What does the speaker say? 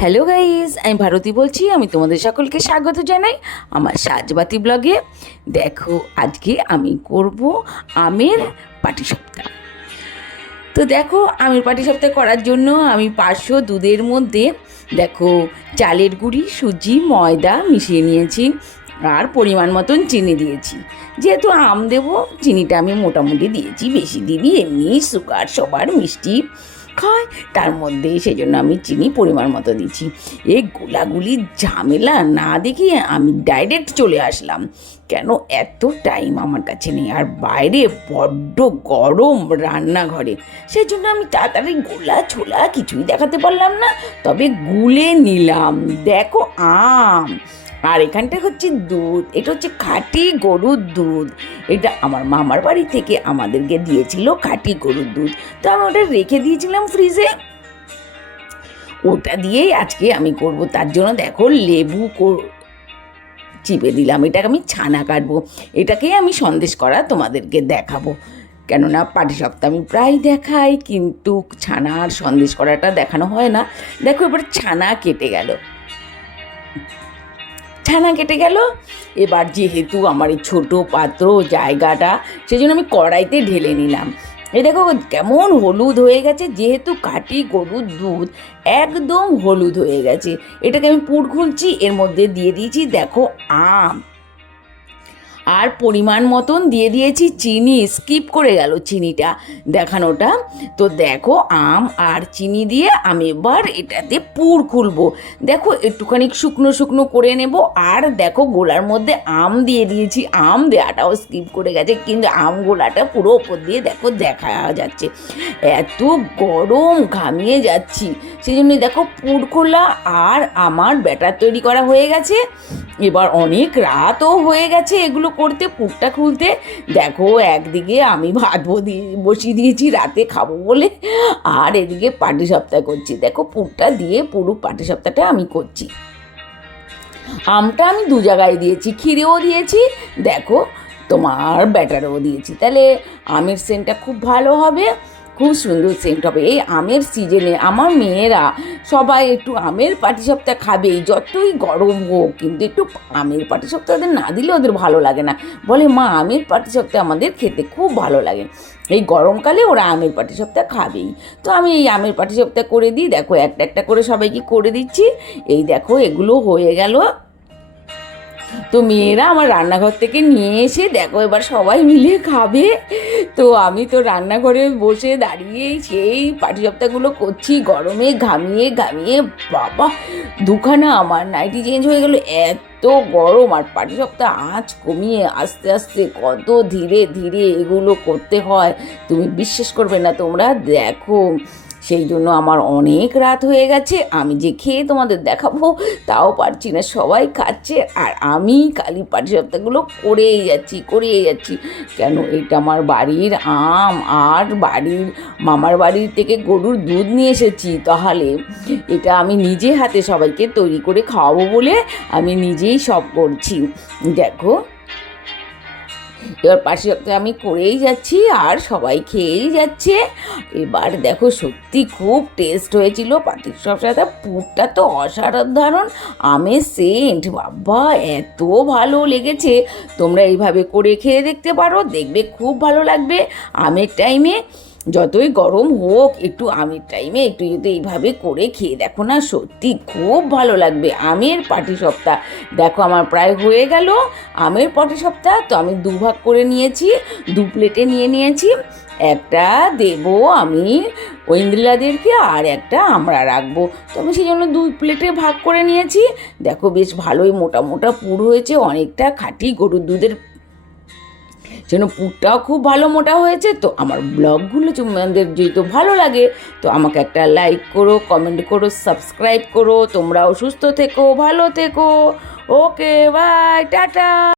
Hello guys, আমি ভারতী বলছি। আমি তোমাদের সকলকে স্বাগত জানাই আমার সাজবাতি ব্লগে। দেখো, আজকে আমি করব আমের পাটিসাপটা। তো দেখো, আমের পাটিসাপটা করার জন্য আমি 500 দুধের মধ্যে দেখো চালের গুঁড়ি, সুজি, ময়দা মিশিয়ে নিয়েছি আর পরিমাণ মতন চিনি দিয়েছি। যেহেতু আম দেবো, চিনিটা আমি মোটামুটি দিয়েছি, বেশি দিবি, এমনি সুগার সবার মিষ্টি খায়, তার মধ্যে সেই জন্য আমি চিনি পরিমাণ মতো দিচ্ছি। এই গোলাগুলি ঝামেলা না দেখিয়ে আমি ডাইরেক্ট চলে আসলাম, কেন এত টাইম আমার কাছে নেই, আর বাইরে বড্ড গরম রান্নাঘরে, সেই জন্য আমি তাড়াতাড়ি গোলা ছোলা কিছুই দেখাতে পারলাম না, তবে গুলে নিলাম। দেখো আম, আর এখানটা হচ্ছে দুধ, এটা হচ্ছে খাঁটি গরুর দুধ। এটা আমার মামার বাড়ি থেকে আমাদেরকে দিয়েছিল খাঁটি গরুর দুধ, তো আমি ওটা রেখে দিয়েছিলাম ফ্রিজে। ওটা দিয়েই আজকে আমি করব। তার জন্য দেখো লেবু চিপে দিলাম, এটাকে আমি ছানা কাটবো, এটাকেই আমি সন্দেশ করা তোমাদেরকে দেখাবো। কেননা পাটিসাপটা আমি প্রায় দেখাই, কিন্তু ছানা আর সন্দেশ করাটা দেখানো হয় না। দেখো এবার ছানা কেটে গেল, এবার যেহেতু আমার এই ছোটো পাত্র জায়গাটা, সেই জন্য আমি কড়াইতে ঢেলে নিলাম। এই দেখো কেমন হলুদ হয়ে গেছে, যেহেতু খাঁটি গরুর দুধ একদম হলুদ হয়ে গেছে। এটাকে আমি পুর খুলছি, এর মধ্যে দিয়ে দিয়েছি দেখো আম, আর পরিমাণ মতন দিয়ে দিয়েছি চিনি, স্কিপ করে গেল চিনিটা দেখানোটা। তো দেখো আম আর চিনি দিয়ে আমি এবার এটাতে পুর খুলবো। দেখো একটুখানি শুকনো শুকনো করে নেব, আর দেখো গোলার মধ্যে আম দিয়ে দিয়েছি, আম দেওয়াটাও স্কিপ করে গেছে, কিন্তু আম গোলাটা পুরো ওপর দিয়ে দেখো দেখা যাচ্ছে। এত গরম, ঘামিয়ে যাচ্ছি, সেই জন্যই দেখো পুর খোলা আর আমার ব্যাটার তৈরি করা হয়ে গেছে। এবার অনেক রাতও হয়ে গেছে এগুলো করতে, পুরটা খুলতে। দেখো একদিকে আমি ভাত বসিয়ে দিয়েছি রাতে খাবো বলে, আর এদিকে পাটিসাপটা করছি। দেখো পুরটা দিয়ে পুরো পাটিসাপটাটা আমি করছি। আমটা আমি দু জায়গায় দিয়েছি, ক্ষীরেও দিয়েছি, দেখো তোমার ব্যাটারও দিয়েছি, তাহলে আমের সেন্টটা খুব ভালো হবে, খুব সুন্দর সেন্ট হবে। এই আমের সিজনে আমার মেয়েরা সবাই একটু আমের পাটিসাপটা খাবেই, যতই গরম হোক, কিন্তু একটু আমের পাটিসাপটা ওদের না দিলে ওদের ভালো লাগে না। বলে মা আমের পাটিসাপটা আমাদের খেতে খুব ভালো লাগে, এই গরমকালে ওরা আমের পাটিসাপটা খাবেই। তো আমি এই আমের পাটিসাপটা করে দিই, দেখো একটা একটা করে সবাইকে করে দিচ্ছি। এই দেখো এগুলো হয়ে গেল। তো মেয়েরা আমার রান্নাঘর থেকে নিয়ে এসে দেখো এবার সবাই মিলে খাবে। তো আমি তো রান্নাঘরে বসে দাঁড়িয়ে সেই পাটিসাপটাগুলো করছি, গরমে ঘামিয়ে ঘামিয়ে বাবা দুখানা আমার নাইটি চেঞ্জ হয়ে গেল, এত গরম। আর পাটিসাপটা আঁচ কমিয়ে আস্তে আস্তে কত ধীরে ধীরে এগুলো করতে হয় তুমি বিশ্বাস করবে না। তোমরা দেখো, সেই জন্য আমার অনেক রাত হয়ে গেছে, আমি যে খেয়ে তোমাদের দেখাবো তাও পারছি না, সবাই খাচ্ছে আর আমি খালি পাটিসাপটাগুলো করেই যাচ্ছি। কেন এটা আমার বাড়ির আম, আর বাড়ির মামার বাড়ির থেকে গরুর দুধ নিয়ে এসেছি, তাহলে এটা আমি নিজে হাতে সবাইকে তৈরি করে খাওয়াবো বলে আমি নিজেই সব করছি। দেখো এবার পাটিসাপটা আমি করেই যাচ্ছি আর সবাই খেয়েই যাচ্ছে। এবার দেখো সত্যি খুব টেস্ট হয়েছিল পাটিসাপটা, পুরটা তো অসাধারণ, আমের সেন্ট বাবা এত ভালো লেগেছে। তোমরা এইভাবে করে খেয়ে দেখতে পারো, দেখবে খুব ভালো লাগবে। আমের টাইমে যতই গরম হোক, একটু আমের টাইমে একটু যদি এইভাবে করে খেয়ে দেখো না, সত্যি খুব ভালো লাগবে আমের পাটিসাপটা। দেখো আমার প্রায় হয়ে গেল আমের পাটিসাপটা। তো আমি দুভাগ করে নিয়েছি, দু প্লেটে নিয়ে নিয়েছি, একটা দেবো আমি ঐন্দ্রিলাদেরকে আর একটা আমরা রাখবো। তো আমি সেই জন্য 2 প্লেটে ভাগ করে নিয়েছি। দেখো বেশ ভালোই মোটা মোটা পুর হয়েছে, অনেকটা খাঁটি গরুর দুধের যেন পুরটাও খুব ভালো মোটা হয়েছে। তো আমার ব্লগগুলো তোমাদের যেহেতু ভালো লাগে, তো আমাকে একটা লাইক করো, কমেন্ট করো, সাবস্ক্রাইব করো। তোমরাও সুস্থ থেকো, ভালো থেকো। Okay bye, tata.